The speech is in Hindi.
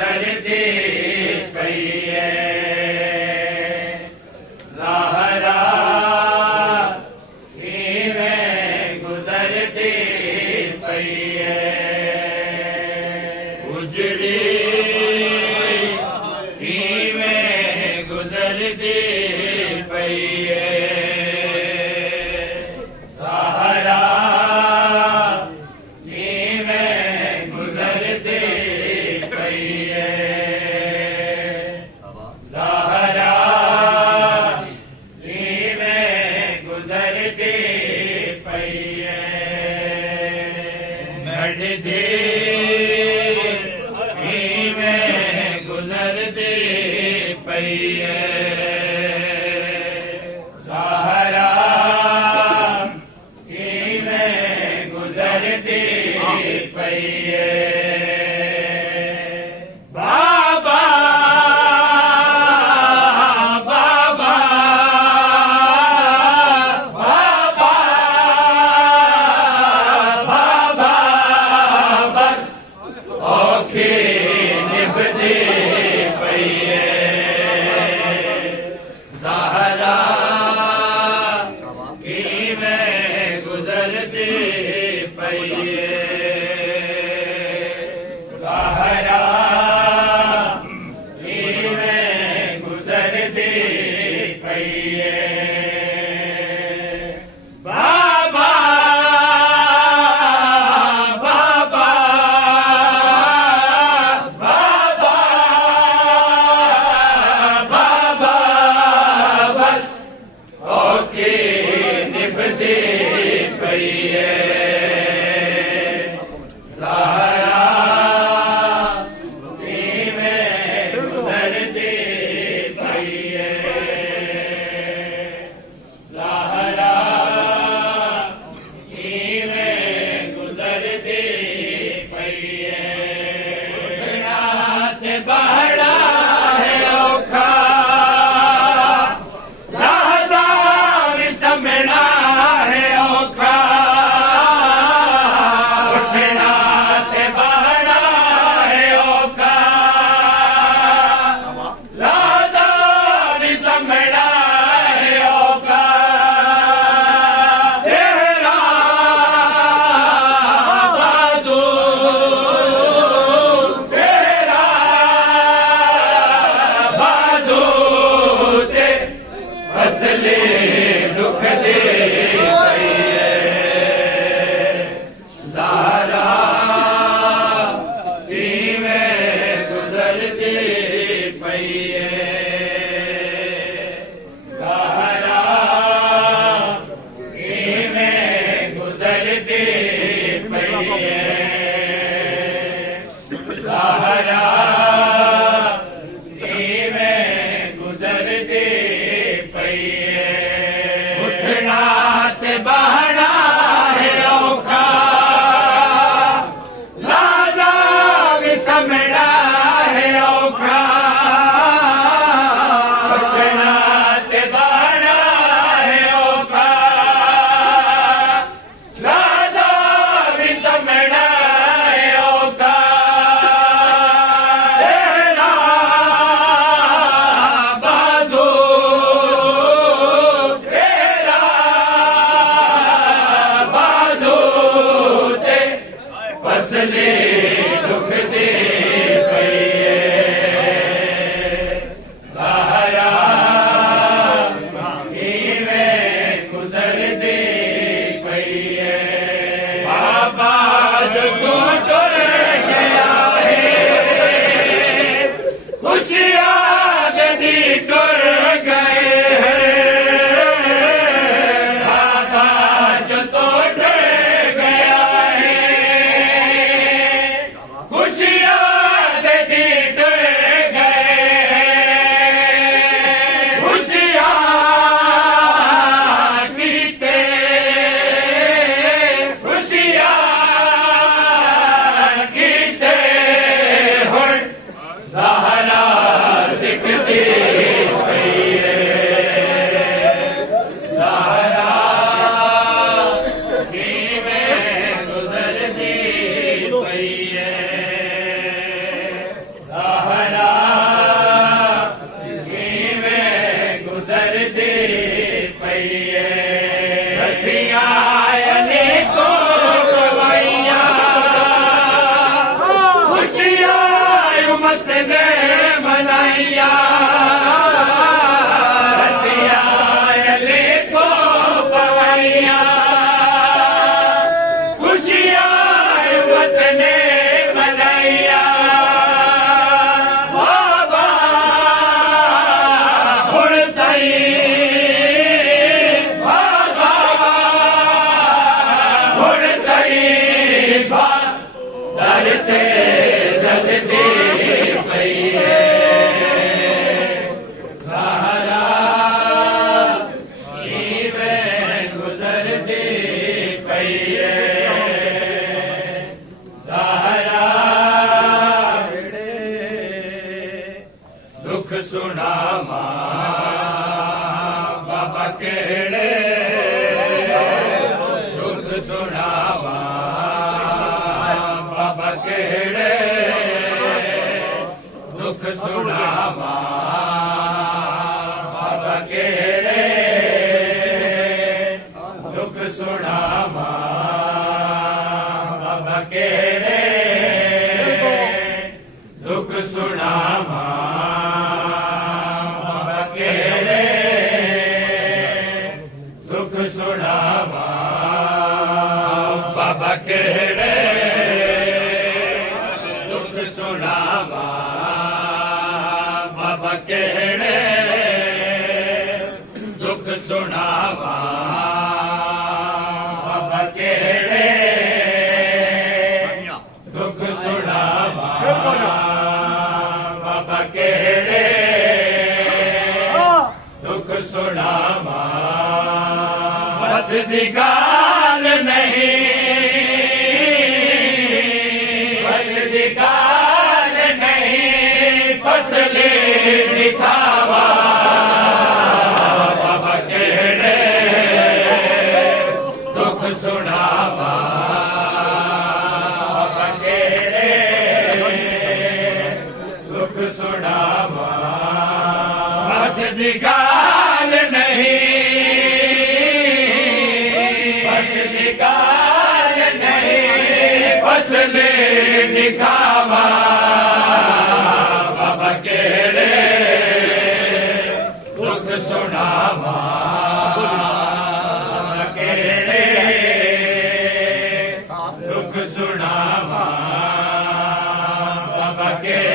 गुजरती पई ज़हरा इवें गुजरती पई उजड़ी इवें गुजरती पई ज़हरा इवें गुजरती पई ज़हरा इवें गुजरती पई मढ़दी इवें गुजरती पई ज़हरा इवें गुजरती पई बाबा बाबा बाबा बाबा बस औखी निभदी पई ज़हरा इवें गुजरती पई ज़हरा इवें गुजरती पई बाबा बाबा बाबा बाबा बस औखी निभदी पई ज़हरा इवें गुजरती पई ज़हरा इवें गुजरती पई उठना ते बहना है औखा लहज़ा विसमना है औखा उठना ते बहना है औखा लहज़ा विसमना है औखा चेहरा बाजू चेहरा बाजू ते असली दुख दे पई ज़हरा इवें गुजरती पई ज़हरा इवें गुजरती पई ज़हरा इवें गुजरती पई उठना ते बहना है औखा लहज़ा विसमना है औखा उठना ते बहना है औखा लहज़ा विसमना है औखा वतने मनाइया रसिया लिखो पवैया खुशियाँ वतने मनाइया बाबा हुड़तई बाबा हुड़तई डरते जलते पईए सहारा में गुजरती पईए सहारा दुख सुना बाबा केड़े दुख सुना बाबा केड़े दुख सुना बाबा केड़े दुख सुना बाबा केड़े दुख सुना बाबा केड़े दुख सुना बाबा केड़े दुख सुना बाबा केड़े दुख सुना बाबा केड़े दुख सुना बाबा केड़े दुख सुना बस दी गाल नहीं बस दी गाल नहीं फसले दिखावा बाबा केड़े दुख सुना बाबा केड़े दुख सुना बस दी गाल नहीं बस दी गाल नहीं फसले दिखावा बाबा केड़े दुख सुना बाबा केड़े दुख सुना बाबा केड़े